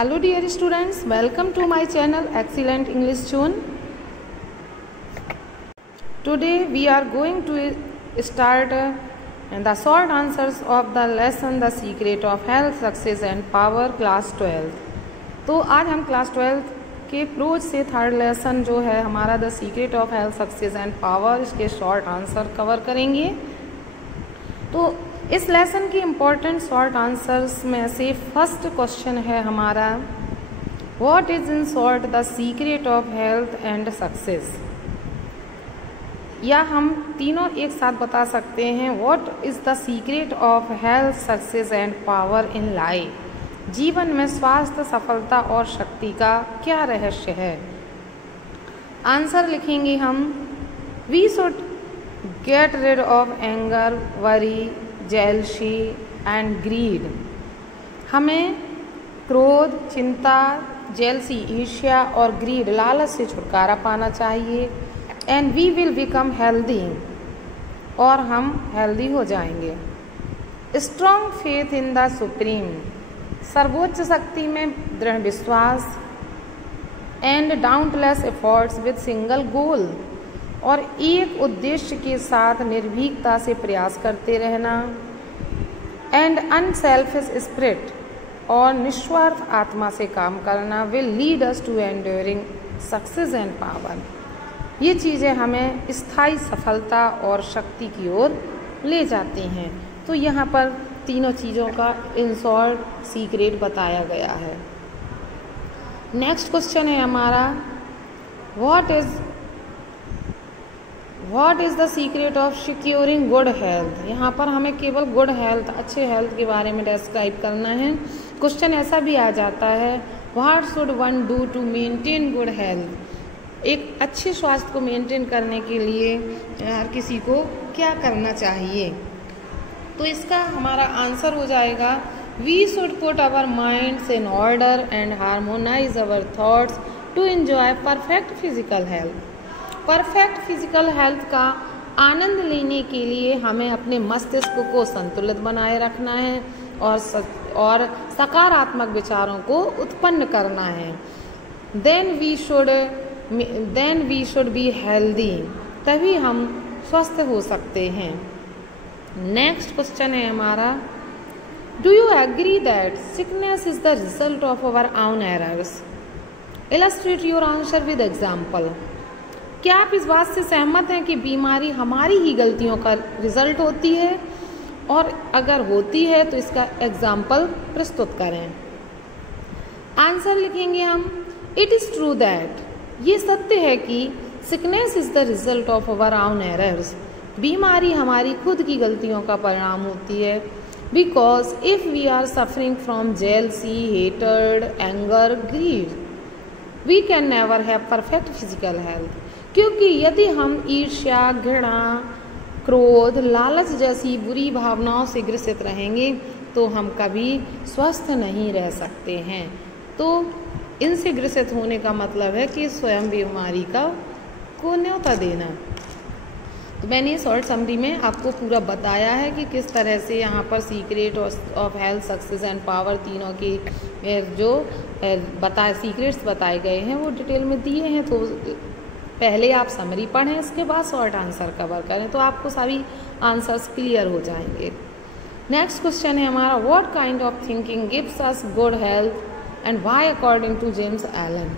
Hello dear students, welcome to my channel Excellent English Zone. Today we are going to start the short answers of the lesson The Secret of Health, Success and Power class 12. तो आज हम class 12 के pros से third lesson जो है हमारा the secret of health, success and power, इसके short answer cover करेंगे। तो इस लेसन की इम्पोर्टेंट शॉर्ट आंसर्स में से फर्स्ट क्वेश्चन है हमारा, what is in short the secret of health and success, या हम तीनों एक साथ बता सकते हैं, what is the secret of health, success and power in life, जीवन में स्वास्थ्य, सफलता और शक्ति का क्या रहस्य है। आंसर लिखेंगे हम, we should get rid of anger, worry, jealousy and greed. हमें क्रोध, चिंता, जेलसी, ईर्ष्या और ग्रीड, लालच से छुटकारा पाना चाहिए। And we will become healthy, और हम हेल्दी हो जाएंगे। Strong faith in the supreme, सर्वोच्च शक्ति में दृढ़ विश्वास। And doubtless efforts with single goal, और एक उद्देश्य के साथ निर्भीकता से प्रयास करते रहना। एंड अनसेल्फिश स्पिरिट, और निस्वार्थ आत्मा से काम करना, will lead us to enduring success and power. ये चीज़ें हमें स्थायी सफलता और शक्ति की ओर ले जाती हैं। तो यहाँ पर तीनों चीज़ों का इन शॉर्ट सीक्रेट बताया गया है। नेक्स्ट क्वेश्चन है हमारा, what is the secret of securing good health. यहाँ पर हमें केवल गुड हेल्थ, अच्छे हेल्थ के बारे में डिस्क्राइब करना है। क्वेश्चन ऐसा भी आ जाता है, what should one do to maintain good health, एक अच्छे स्वास्थ्य को मेंटेन करने के लिए हर किसी को क्या करना चाहिए। तो इसका हमारा आंसर हो जाएगा, we should put our minds in order and harmonise our thoughts to enjoy perfect physical health. Perfect physical health का आनंद लेने के लिए हमें अपने मस्तिष्क को संतुलित बनाए रखना है और सकारात्मक विचारों को उत्पन्न करना है। Then we should be healthy, तभी हम स्वस्थ हो सकते हैं। नेक्स्ट क्वेश्चन है हमारा, do you agree that sickness is the result of our own errors, illustrate your answer with example. क्या आप इस बात से सहमत हैं कि बीमारी हमारी ही गलतियों का रिजल्ट होती है, और अगर होती है तो इसका एग्जाम्पल प्रस्तुत करें। आंसर लिखेंगे हम, इट इज़ ट्रू दैट, ये सत्य है कि sickness is the result of our own errors, बीमारी हमारी खुद की गलतियों का परिणाम होती है। Because if we are suffering from jealousy, hatred, anger, greed, we can never have perfect physical health. क्योंकि यदि हम ईर्ष्या, घृणा, क्रोध, लालच जैसी बुरी भावनाओं से ग्रसित रहेंगे तो हम कभी स्वस्थ नहीं रह सकते हैं। तो इनसे ग्रसित होने का मतलब है कि स्वयं बीमारी को न्योता देना। तो मैंने शॉर्ट समरी में आपको पूरा बताया है कि किस तरह से यहाँ पर secret of health, success and power तीनों की जो सीक्रेट्स बताए गए हैं वो डिटेल में दिए हैं। तो पहले आप समरी पढ़ें, इसके बाद शॉर्ट आंसर कवर करें, तो आपको सभी आंसर्स क्लियर हो जाएंगे। नेक्स्ट क्वेश्चन है हमारा, what kind of thinking gives us good health and why according to James Allen.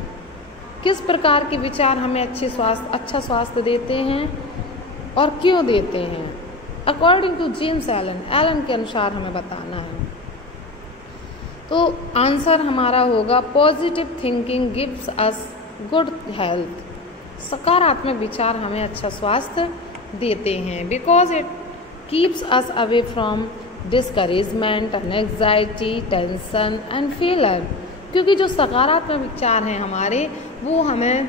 किस प्रकार के विचार हमें अच्छा स्वास्थ्य देते हैं और क्यों देते हैं, अकॉर्डिंग टू जेम्स एलन के अनुसार हमें बताना है। तो आंसर हमारा होगा, positive thinking gives us good health, सकारात्मक विचार हमें अच्छा स्वास्थ्य देते हैं। Because it keeps us away from discouragement, anxiety, tension and failure. क्योंकि जो सकारात्मक विचार हैं हमारे, वो हमें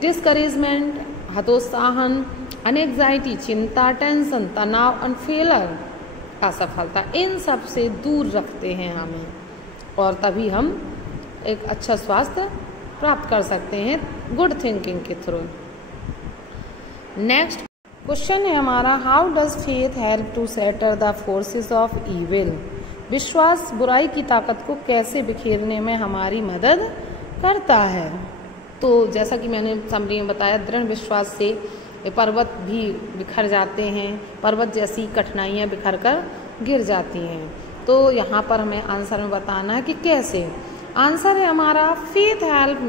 डिस्करेजमेंट, हतोत्साहन, एंग्जाइटी, चिंता, टेंशन, तनाव और फेलियर, असफलता, इन सब से दूर रखते हैं हमें, और तभी हम एक अच्छा स्वास्थ्य प्राप्त कर सकते हैं गुड थिंकिंग के थ्रू। नेक्स्ट क्वेश्चन है हमारा, how does faith help to shatter the forces of evil. विश्वास बुराई की ताकत को कैसे बिखेरने में हमारी मदद करता है। तो जैसा कि मैंने समरी में बताया, दृढ़ विश्वास से पर्वत भी बिखर जाते हैं, पर्वत जैसी कठिनाइयाँ बिखर कर गिर जाती हैं। तो यहाँ पर हमें आंसर में बताना है कि कैसे। आंसर है हमारा faith help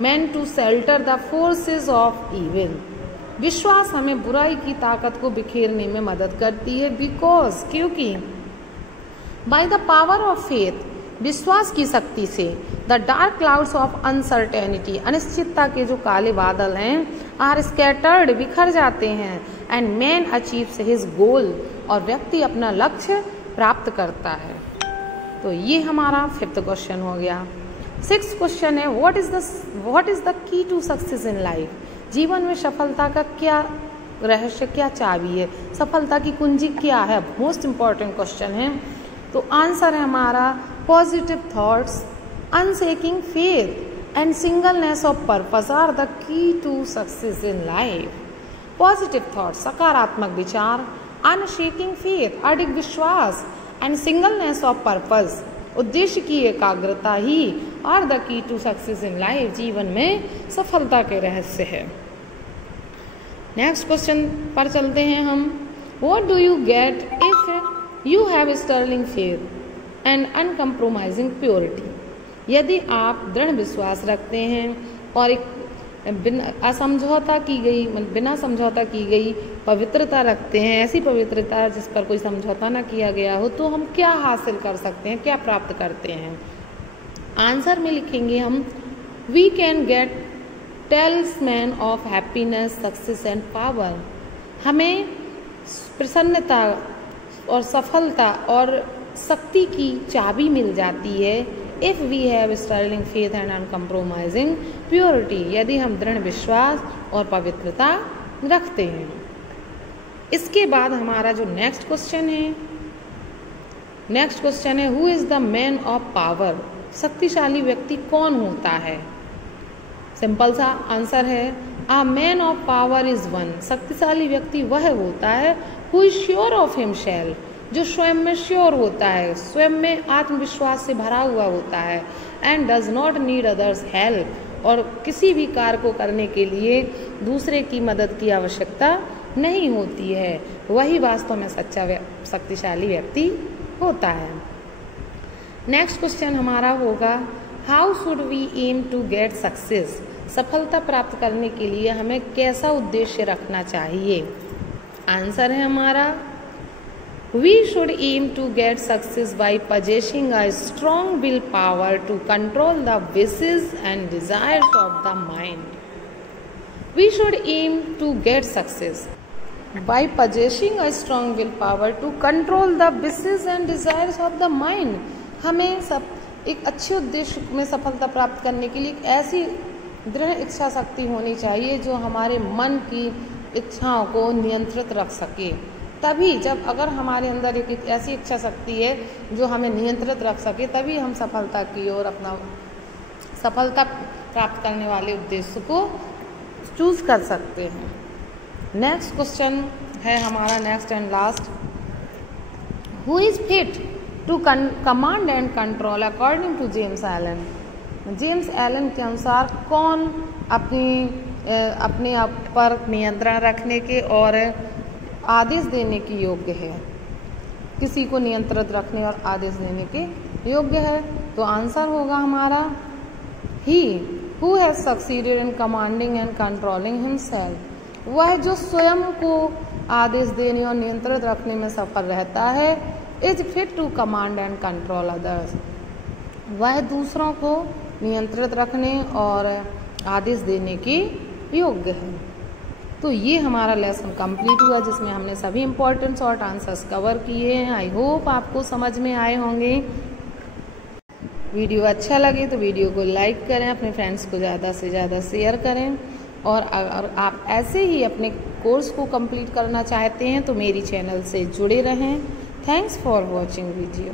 man to shelter the forces of evil. विश्वास हमें बुराई की ताकत को बिखेरने में मदद करती है, बिकॉज क्योंकि by the power of faith, विश्वास की शक्ति से, the dark clouds of uncertainty, अनिश्चितता के जो काले बादल हैं, आर स्कैटर्ड, बिखर जाते हैं, and man achieves his goal, और व्यक्ति अपना लक्ष्य प्राप्त करता है। तो ये हमारा 5th क्वेश्चन हो गया। 6th क्वेश्चन है what is the key to success in life. जीवन में सफलता का क्या रहस्य, क्या चाबी है, सफलता की कुंजी क्या है, मोस्ट इम्पॉर्टेंट क्वेश्चन है। तो आंसर है हमारा positive thoughts, unshaking faith and singleness of purpose are the key to success in life. Positive thoughts, सकारात्मक विचार, अनशेकिंग फेथ, अडिग विश्वास, एंड सिंगलनेस ऑफ पर्पस, उद्देश्य की एकाग्रता ही are the key to success in life, जीवन में सफलता के रहस्य है। नेक्स्ट क्वेश्चन पर चलते हैं हम। What do you get if you have sterling faith and uncompromising purity. यदि आप दृढ़ विश्वास रखते हैं और एक बिना समझौता की गई पवित्रता रखते हैं, ऐसी पवित्रता जिस पर कोई समझौता ना किया गया हो, तो हम क्या हासिल कर सकते हैं, क्या प्राप्त करते हैं। आंसर में लिखेंगे हम we can get talisman of happiness, success and power. हमें प्रसन्नता और सफलता और शक्ति की चाबी मिल जाती है if we have sterling faith and uncompromising purity, यदि हम दृढ़ विश्वास और पवित्रता रखते हैं। इसके बाद हमारा जो नेक्स्ट क्वेश्चन है who is the man of power. शक्तिशाली व्यक्ति कौन होता है। सिंपल सा आंसर है a man of power is one. शक्तिशाली व्यक्ति वह होता है who is sure of himself, जो स्वयं में श्योर होता है, स्वयं में आत्मविश्वास से भरा हुआ होता है, and does not need others help, और किसी भी कार्य को करने के लिए दूसरे की मदद की आवश्यकता नहीं होती है। वही वास्तव में सच्चा शक्तिशाली व्यक्ति होता है। नेक्स्ट क्वेश्चन हमारा होगा how should we aim to get success. सफलता प्राप्त करने के लिए हमें कैसा उद्देश्य रखना चाहिए। आंसर है हमारा We should aim to get success by possessing a strong willpower to control the wishes and desires of the mind. We should aim to get success by possessing a strong willpower to control the wishes and desires of the mind. हमें एक अच्छे उद्देश्य में सफलता प्राप्त करने के लिए एक ऐसी दृढ़ इच्छा शक्ति होनी चाहिए जो हमारे मन की इच्छाओं को नियंत्रित रख सके। तभी जब अगर हमारे अंदर एक ऐसी इच्छा शक्ति है जो हमें नियंत्रित रख सके, तभी हम सफलता की ओर अपना सफलता प्राप्त करने वाले उद्देश्य को चूज कर सकते हैं। नेक्स्ट क्वेश्चन है हमारा next and last, who is fit to command and control according to James Allen. James Allen के अनुसार कौन अपने आप पर नियंत्रण रखने के और आदेश देने के योग्य है, किसी को नियंत्रित रखने और आदेश देने के योग्य है। तो आंसर होगा हमारा he who has succeeded in commanding and controlling himself. वह जो स्वयं को आदेश देने और नियंत्रित रखने में सफल रहता है, is fit to command and control others. वह दूसरों को नियंत्रित रखने और आदेश देने के योग्य है। तो ये हमारा लेसन कंप्लीट हुआ जिसमें हमने सभी इंपॉर्टेंट शॉर्ट आंसर्स कवर किए हैं। आई होप आपको समझ में आए होंगे। वीडियो अच्छा लगे तो वीडियो को लाइक करें, अपने फ्रेंड्स को ज़्यादा से ज़्यादा शेयर करें, और अगर आप ऐसे ही अपने कोर्स को कंप्लीट करना चाहते हैं तो मेरी चैनल से जुड़े रहें। Thanks for watching video.